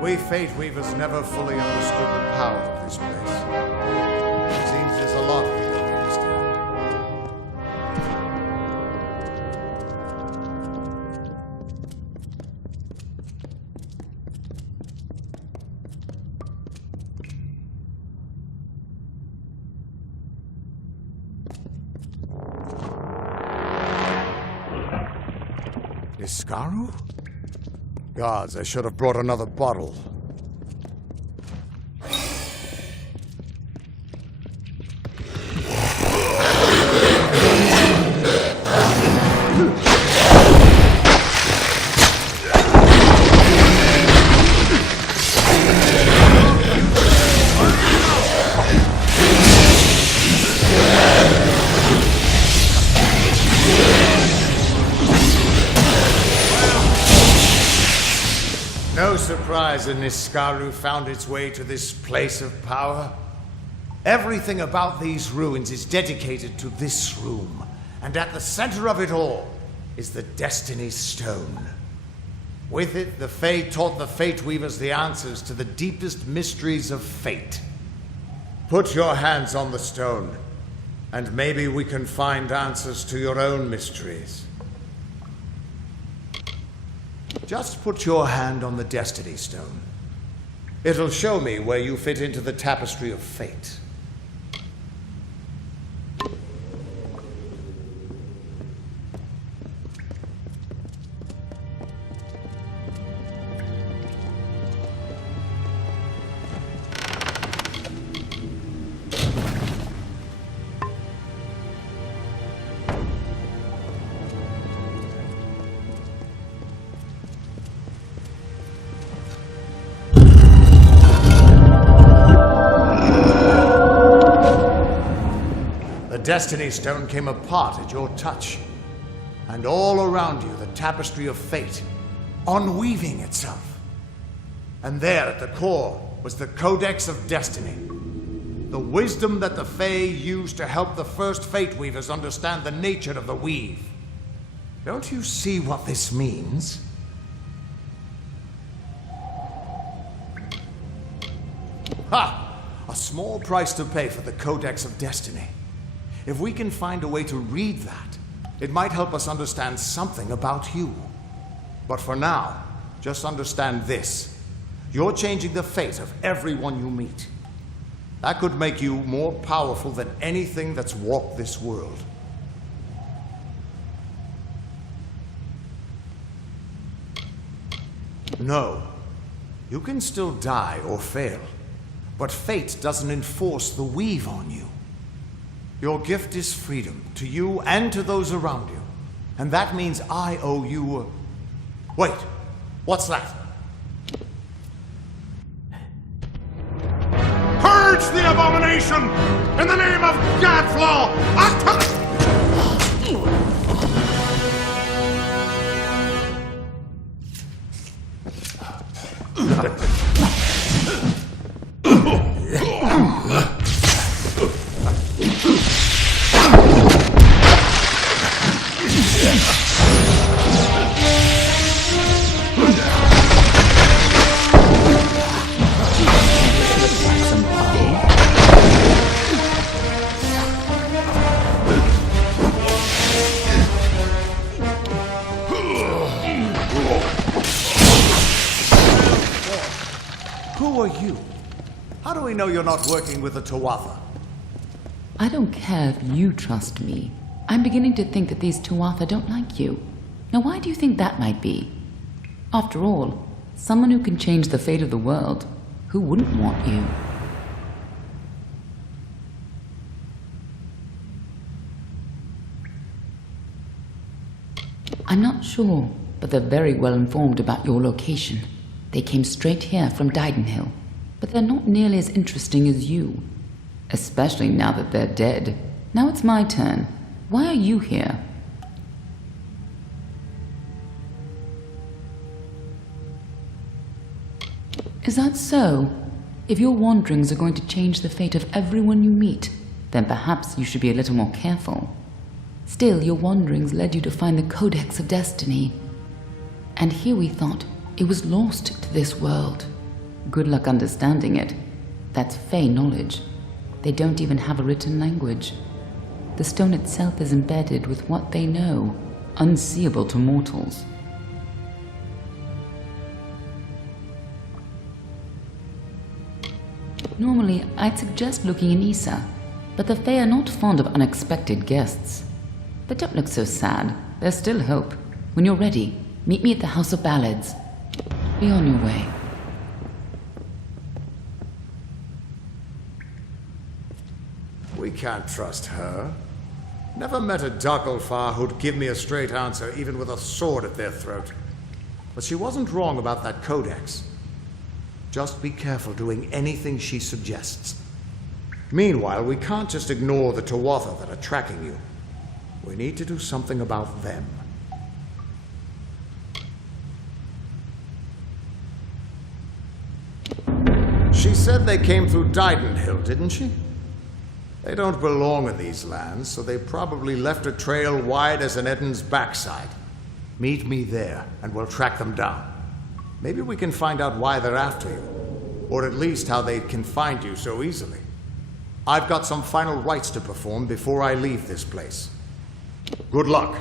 We Fate Weavers never fully understood the power of this place. It seems there's a lot we don't understand. Niskaru? Gods, I should have brought another bottle. No surprise that Niskaru found its way to this place of power. Everything about these ruins is dedicated to this room, and at the center of it all is the Destiny Stone. With it, the Fae taught the Fate Weavers the answers to the deepest mysteries of fate. Put your hands on the stone, and maybe we can find answers to your own mysteries. Just put your hand on the Destiny Stone. It'll show me where you fit into the tapestry of fate. The Destiny Stone came apart at your touch, and all around you the tapestry of fate, unweaving itself. And there at the core was the Codex of Destiny, the wisdom that the Fae used to help the first Fate Weavers understand the nature of the weave. Don't you see what this means? Ha! A small price to pay for the Codex of Destiny. If we can find a way to read that, it might help us understand something about you. But for now, just understand this. You're changing the fate of everyone you meet. That could make you more powerful than anything that's walked this world. No, you can still die or fail, but fate doesn't enforce the weave on you. Your gift is freedom, to you and to those around you. And that means I owe you Wait, what's that? Purge the abomination! In the name of Godflaw! Who are you? How do we know you're not working with the Tuatha? I don't care if you trust me. I'm beginning to think that these Tuatha don't like you. Now why do you think that might be? After all, someone who can change the fate of the world, who wouldn't want you? I'm not sure, but they're very well informed about your location. They came straight here from Didenhill, but they're not nearly as interesting as you. Especially now that they're dead. Now it's my turn. Why are you here? Is that so? If your wanderings are going to change the fate of everyone you meet, then perhaps you should be a little more careful. Still, your wanderings led you to find the Codex of Destiny. And here we thought it was lost to this world. Good luck understanding it. That's Fey knowledge. They don't even have a written language. The stone itself is embedded with what they know, unseeable to mortals. Normally, I'd suggest looking in Issa, but the Fae are not fond of unexpected guests. But don't look so sad. There's still hope. When you're ready, meet me at the House of Ballads. Be on your way. We can't trust her. Never met a Darkolfar who'd give me a straight answer, even with a sword at their throat. But she wasn't wrong about that codex. Just be careful doing anything she suggests. Meanwhile, we can't just ignore the Tuatha that are tracking you. We need to do something about them. She said they came through Didenhill, didn't she? They don't belong in these lands, so they probably left a trail wide as an Eden's backside. Meet me there, and we'll track them down. Maybe we can find out why they're after you, or at least how they can find you so easily. I've got some final rites to perform before I leave this place. Good luck.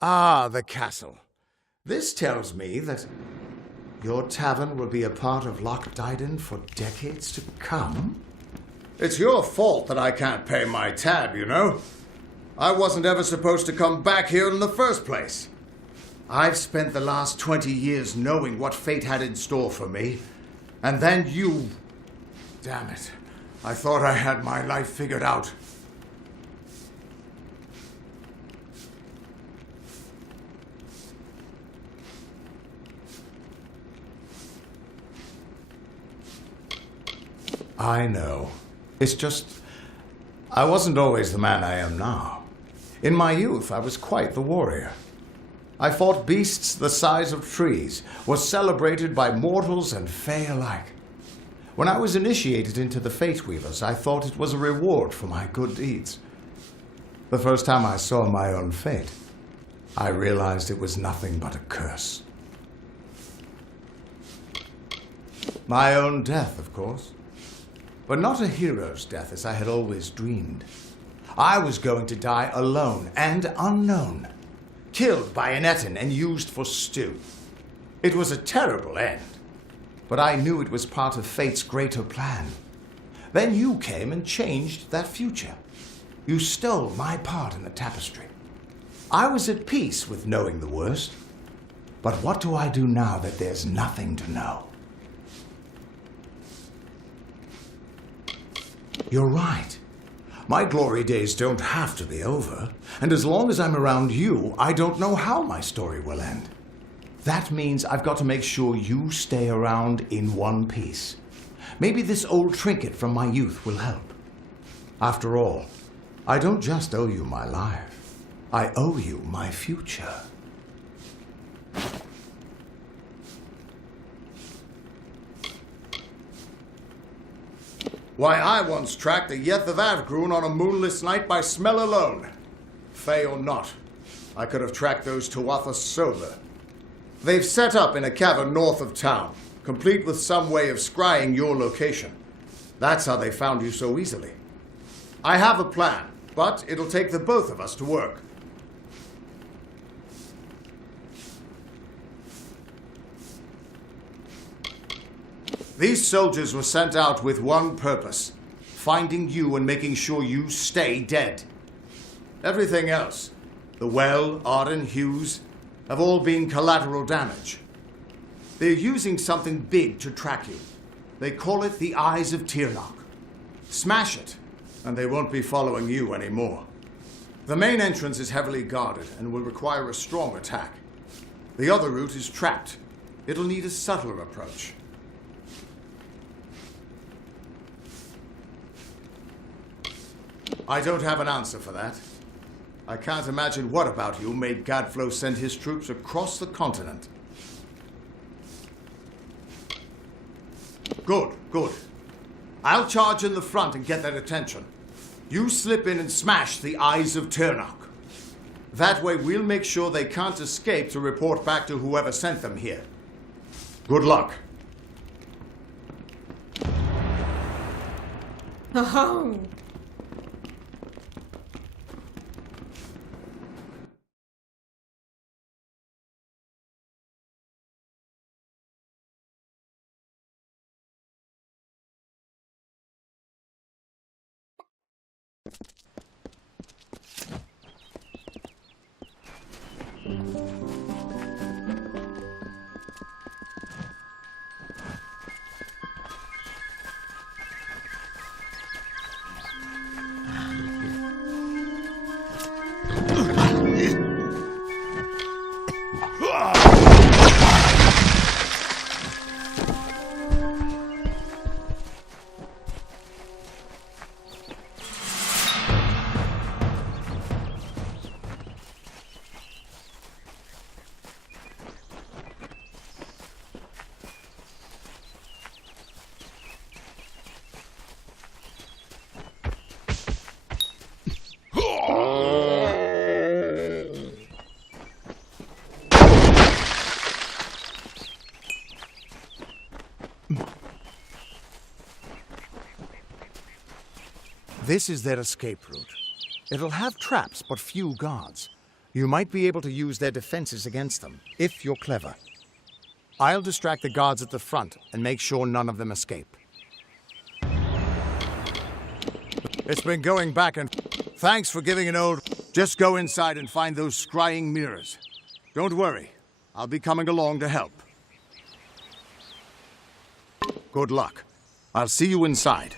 Ah, the castle. This tells me that your tavern will be a part of Loch Dyden for decades to come. It's your fault that I can't pay my tab, you know. I wasn't ever supposed to come back here in the first place. I've spent the last 20 years knowing what fate had in store for me. And then you... Damn it. I thought I had my life figured out. I know. It's just, I wasn't always the man I am now. In my youth, I was quite the warrior. I fought beasts the size of trees, was celebrated by mortals and fae alike. When I was initiated into the Fate Weavers, I thought it was a reward for my good deeds. The first time I saw my own fate, I realized it was nothing but a curse. My own death, of course. But not a hero's death as I had always dreamed. I was going to die alone and unknown, killed by an Ettin and used for stew. It was a terrible end, but I knew it was part of fate's greater plan. Then you came and changed that future. You stole my part in the tapestry. I was at peace with knowing the worst. But what do I do now that there's nothing to know? You're right. My glory days don't have to be over. And as long as I'm around you, I don't know how my story will end. That means I've got to make sure you stay around in one piece. Maybe this old trinket from my youth will help. After all, I don't just owe you my life. I owe you my future. Why, I once tracked the Yeth of Avgrun on a moonless night by smell alone. Fey or not, I could have tracked those Tuatha sober. They've set up in a cavern north of town, complete with some way of scrying your location. That's how they found you so easily. I have a plan, but it'll take the both of us to work. These soldiers were sent out with one purpose: finding you and making sure you stay dead. Everything else, the Well, Arden, Hughes, have all been collateral damage. They're using something big to track you. They call it the Eyes of Tirnoch. Smash it, and they won't be following you anymore. The main entrance is heavily guarded and will require a strong attack. The other route is trapped. It'll need a subtler approach. I don't have an answer for that. I can't imagine what about you made Gadflow send his troops across the continent. Good, good. I'll charge in the front and get their attention. You slip in and smash the Eyes of Tirnoch. That way we'll make sure they can't escape to report back to whoever sent them here. Good luck. Oh. This is their escape route. It'll have traps, but few guards. You might be able to use their defenses against them, if you're clever. I'll distract the guards at the front and make sure none of them escape. It's been going back and... Thanks for giving an old... Just go inside and find those scrying mirrors. Don't worry. I'll be coming along to help. Good luck. I'll see you inside.